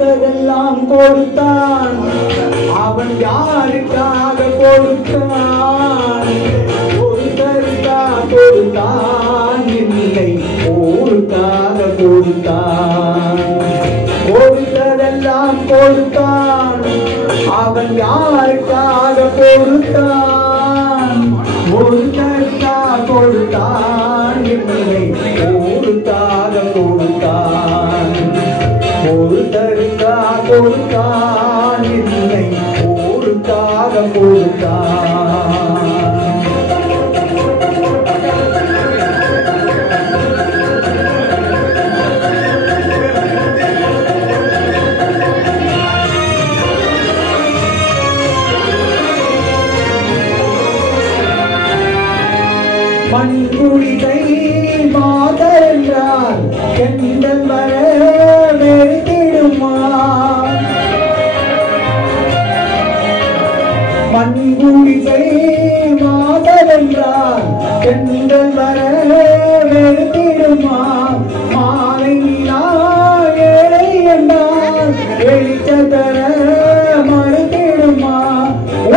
கொடுத்ததெல்லாம் கொடுத்தான். அவன் யாருக்காக கொடுத்தான்? ஒருத்தருக்காக கொடுத்தான், இல்லை ஊருக்காக கொடுத்தான். கொடுத்ததெல்லாம் கொடுத்தான். அவன் யாருக்காக கொடுத்தான்? ஒருத்தருக்காக கொடுத்தான், இல்லை ஊருக்காக கொடுத்தான். ஒருத்தருக்காக கொடுத்தான், இல்லை ஊருக்காக கொடுத்தான். மண்குடிதை மாதென்றால் எங்கள் வர வெறுத்திடுமா? மண்குடிதை மாதென்றால் எங்கள் வர வெறுத்திடுமா? மாலை நிலா ஏழை என்றால் வெளிச்ச தர மறுத்திடுமா?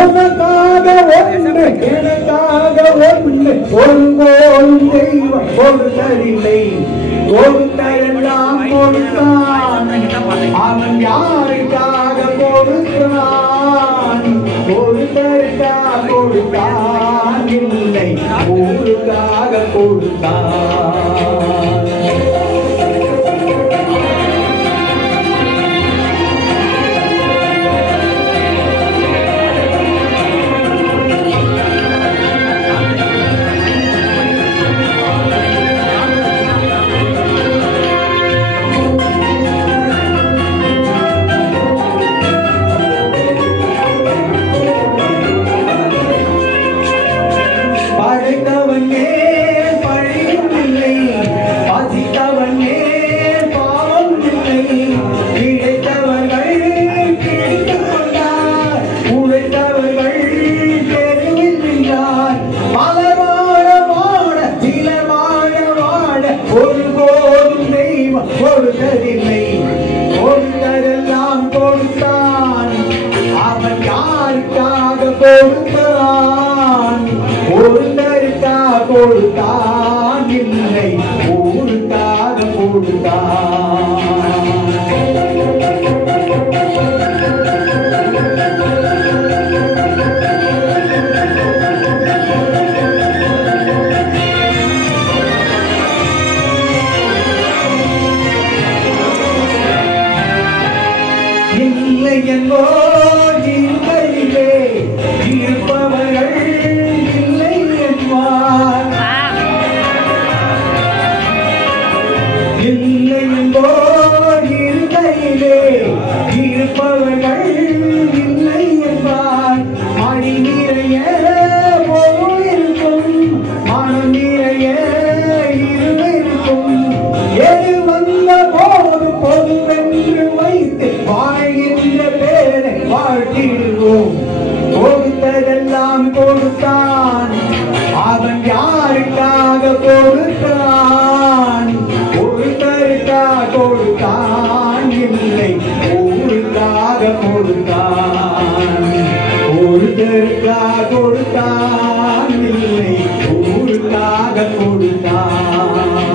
உனக்காக ஒன்று எனக்காக ஒன்று ஒருபோதும் தெய்வம் கொடுத்ததில்லை. கொடுத்ததெல்லாம் கொடுத்தான். அவன் யாருக்காக கொடுத்தான்? கொடுத்ததற்காக கொடுத்தான், இல்லை ஊருக்காக கொடுத்தான். படைத்தவனே பழியும் இல்லை, பசித்தவனே பாவம் இல்லை. கிடைத்தவர்கள் கிடைத்துக் கொண்டார், உழைத்தவர்கள் தெருவில் நின்றார். பலர் வாழ வாழ சிலர் வாழ வாழ ஒருபோதும் தெய்வம் கொடுத்ததில்லை. கொடுத்ததெல்லாம் கொடுத்தான். அவன் யாருக்காக கொடுத்தான்? ஒருத்தருக்காக கொடுத்தான், இல்லை ஊருக்காக கொடுத்தான். இல்லை என்போ இருக்கையிலே இருப்பவர்கள் இல்லை என்பார். இல்லை என்போ இருக்கையிலே இருப்பவர்கள் இல்லை என்பார். மணி நிறைய பொருள் இருக்கும், மனம் நிறைய இருள் இருக்கும். எது வந்த போது பொதுவென்று வைத்து வாழ்கின்ற பேரை வாழ்த்திடுவோம். கொடுத்ததெல்லாம் கொடுத்தான். அவன் யாருக்காக கொடுத்தான்? ஒருத்தருக்காக கொடுத்தான், இல்லை ஊருக்காக கொடுத்தான். ஒருத்தருக்காக கொடுத்தான், இல்லை ஊருக்காக கொடுத்தான்.